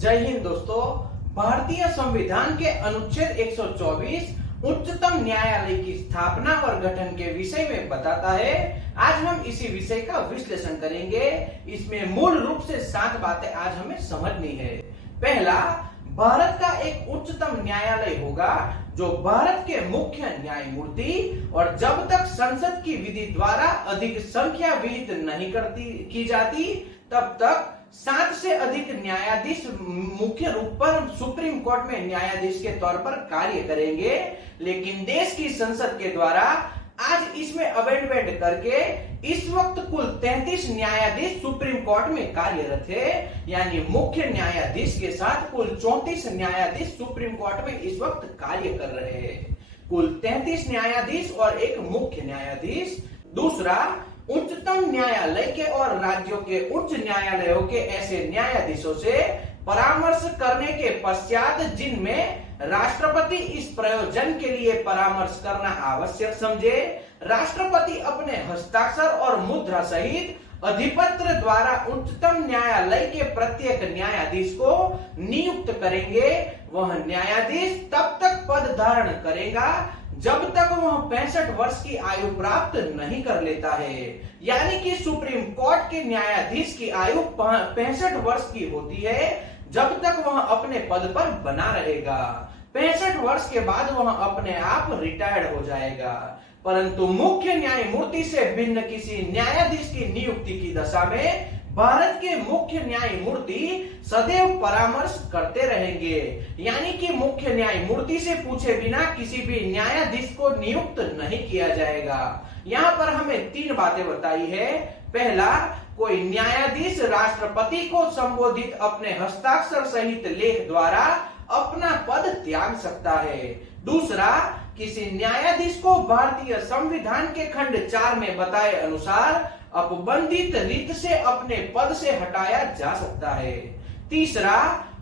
जय हिंद दोस्तों। भारतीय संविधान के अनुच्छेद 124 उच्चतम न्यायालय की स्थापना और गठन के विषय में बताता है। आज हम इसी विषय का विश्लेषण करेंगे। इसमें मूल रूप से 7 बातें आज हमें समझनी है। पहला, भारत का एक उच्चतम न्यायालय होगा जो भारत के मुख्य न्यायमूर्ति और जब तक संसद की विधि द्वारा अधिक संख्या विहित नहीं की जाती तब तक 7 से अधिक न्यायाधीश मुख्य रूप पर सुप्रीम कोर्ट में न्यायाधीश के तौर पर कार्य करेंगे। लेकिन देश की संसद के द्वारा आज इसमें अमेंडमेंट करके इस वक्त कुल 33 न्यायाधीश सुप्रीम कोर्ट में कार्यरत है। यानी मुख्य न्यायाधीश के साथ कुल 34 न्यायाधीश सुप्रीम कोर्ट में इस वक्त कार्य कर रहे हैं। कुल 33 न्यायाधीश और एक मुख्य न्यायाधीश। दूसरा, उच्चतम न्यायालय के और राज्यों के उच्च न्यायालयों के ऐसे न्यायाधीशों से परामर्श करने के पश्चात जिनमें राष्ट्रपति इस प्रयोजन के लिए परामर्श करना आवश्यक समझे, राष्ट्रपति अपने हस्ताक्षर और मुद्रा सहित अधिपत्र द्वारा उच्चतम न्यायालय के प्रत्येक न्यायाधीश को नियुक्त करेंगे। वह न्यायाधीश तब तक पद धारण करेगा जब तक वह 65 वर्ष की आयु प्राप्त नहीं कर लेता है। यानी कि सुप्रीम कोर्ट के न्यायाधीश की आयु 65 वर्ष की होती है जब तक वह अपने पद पर बना रहेगा। 65 वर्ष के बाद वह अपने आप रिटायर्ड हो जाएगा। परंतु मुख्य न्यायमूर्ति से भिन्न किसी न्यायाधीश की नियुक्ति की दशा में भारत के मुख्य न्यायमूर्ति सदैव परामर्श करते रहेंगे। यानी कि मुख्य न्यायमूर्ति से पूछे बिना किसी भी न्यायाधीश को नियुक्त नहीं किया जाएगा। यहाँ पर हमें 3 बातें बताई है। पहला, कोई न्यायाधीश राष्ट्रपति को संबोधित अपने हस्ताक्षर सहित लेख द्वारा अपना पद त्याग सकता है। दूसरा, किसी न्यायाधीश को भारतीय संविधान के खंड 4 में बताए अनुसार अपबंधित रीत से अपने पद से हटाया जा सकता है। तीसरा,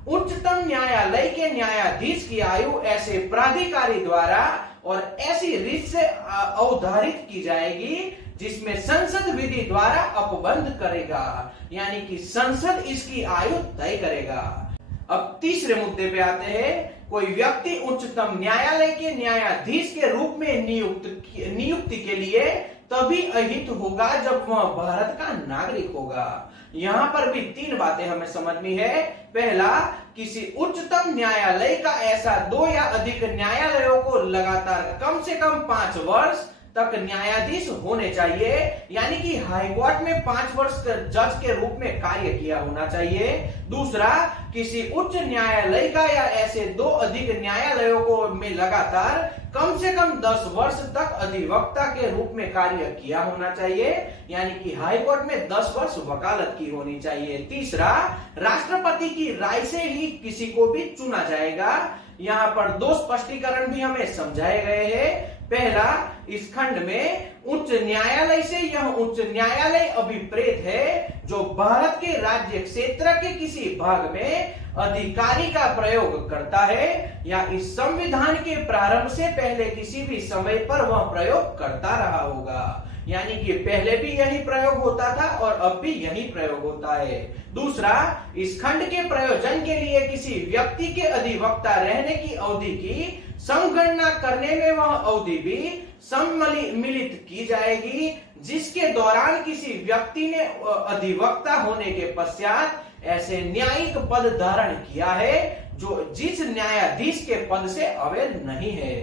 उच्चतम न्यायालय के न्यायाधीश की आयु ऐसे प्राधिकारी द्वारा और ऐसी रीत से अवधारित की जाएगी जिसमें संसद विधि द्वारा अपबंध करेगा। यानी कि संसद इसकी आयु तय करेगा। अब तीसरे मुद्दे पे आते हैं। कोई व्यक्ति उच्चतम न्यायालय के न्यायाधीश के रूप में नियुक्ति के लिए तभी अहित होगा जब वह भारत का नागरिक होगा। यहाँ पर भी 3 बातें हमें समझनी है। पहला, किसी उच्चतम न्यायालय का ऐसा 2 या अधिक न्यायालयों को लगातार कम से कम 5 वर्ष तक न्यायाधीश होने चाहिए। यानी कि हाई कोर्ट में 5 वर्ष जज के रूप में कार्य किया होना चाहिए। दूसरा, किसी उच्च न्यायालय का या ऐसे 2 अधिक न्यायालयों को में लगातार कम से कम 10 वर्ष तक अधिवक्ता के रूप में कार्य किया होना चाहिए। यानी कि हाई कोर्ट में 10 वर्ष वकालत की होनी चाहिए। तीसरा, राष्ट्रपति की राय से ही किसी को भी चुना जाएगा। यहाँ पर 2 स्पष्टीकरण भी हमें समझाए गए हैं। पहला, इस खंड में उच्च न्यायालय से यह उच्च न्यायालय अभिप्रेत है जो भारत के राज्य क्षेत्र के किसी भाग में अधिकारी का प्रयोग करता है या इस संविधान के प्रारंभ से पहले किसी भी समय पर वह प्रयोग करता रहा होगा। यानी कि पहले भी यही प्रयोग होता था और अब भी यही प्रयोग होता है। दूसरा, इस खंड के प्रयोजन के लिए किसी व्यक्ति के अधिवक्ता रहने की अवधि की संगणना करने में वह अवधि भी सम्मिलित की जाएगी जिसके दौरान किसी व्यक्ति ने अधिवक्ता होने के पश्चात ऐसे न्यायिक पद धारण किया है जो जिस न्यायाधीश के पद से अवैध नहीं है।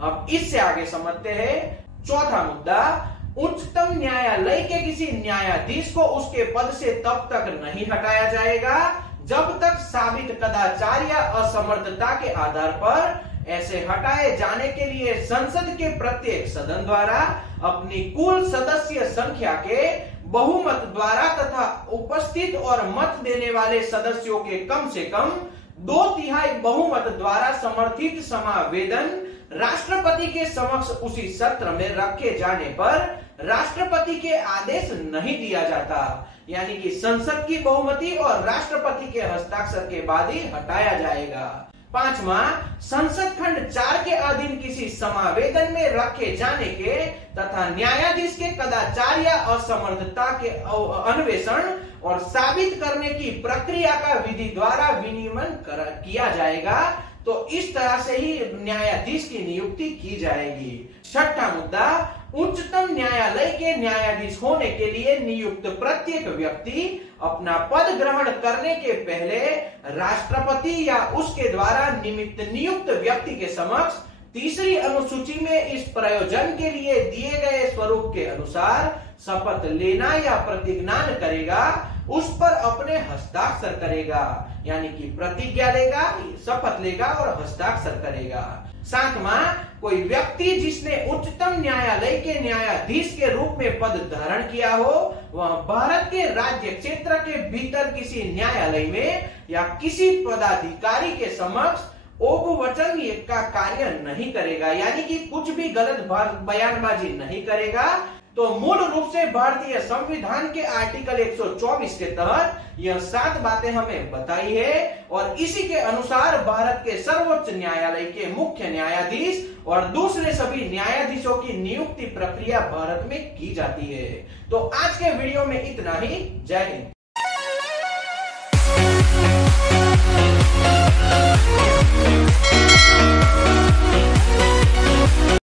अब इससे आगे समझते हैं। चौथा मुद्दा, उच्चतम न्यायालय के किसी न्यायाधीश को उसके पद से तब तक नहीं हटाया जाएगा जब तक साबित कदाचार या असमर्थता के आधार पर ऐसे हटाए जाने के लिए संसद के प्रत्येक सदन द्वारा अपनी कुल सदस्य संख्या के बहुमत द्वारा तथा उपस्थित और मत देने वाले सदस्यों के कम से कम 2/3 बहुमत द्वारा समर्थित समावेदन राष्ट्रपति के समक्ष उसी सत्र में रखे जाने पर राष्ट्रपति के आदेश नहीं दिया जाता। यानी कि संसद की बहुमति और राष्ट्रपति के हस्ताक्षर के बाद ही हटाया जाएगा। पांचवा, संसद खंड 4 के अधीन किसी समावेदन में रखे जाने के तथा न्यायाधीश के कदाचार या असमर्थता के अन्वेषण और साबित करने की प्रक्रिया का विधि द्वारा विनियमन किया जाएगा। तो इस तरह से ही न्यायाधीश की नियुक्ति की जाएगी। छठा मुद्दा, उच्चतम न्यायालय के न्यायाधीश होने के लिए नियुक्त प्रत्येक व्यक्ति अपना पद ग्रहण करने के पहले राष्ट्रपति या उसके द्वारा नियुक्त व्यक्ति के समक्ष तीसरी अनुसूची में इस प्रयोजन के लिए दिए गए स्वरूप के अनुसार शपथ लेना या प्रतिज्ञान करेगा, उस पर अपने हस्ताक्षर करेगा, यानी कि प्रतिज्ञा लेगा, शपथ लेगा और हस्ताक्षर करेगा। सातवां, कोई व्यक्ति जिसने उच्चतम न्यायालय के न्यायाधीश के रूप में पद धारण किया हो, वह भारत के राज्य क्षेत्र के भीतर किसी न्यायालय में या किसी पदाधिकारी के समक्ष औपवचन का कार्य नहीं करेगा, यानी कि कुछ भी गलत बयानबाजी नहीं करेगा। तो मूल रूप से भारतीय संविधान के आर्टिकल 124 के तहत यह 7 बातें हमें बताई है और इसी के अनुसार भारत के सर्वोच्च न्यायालय के मुख्य न्यायाधीश और दूसरे सभी न्यायाधीशों की नियुक्ति प्रक्रिया भारत में की जाती है। तो आज के वीडियो में इतना ही। जय हिंद।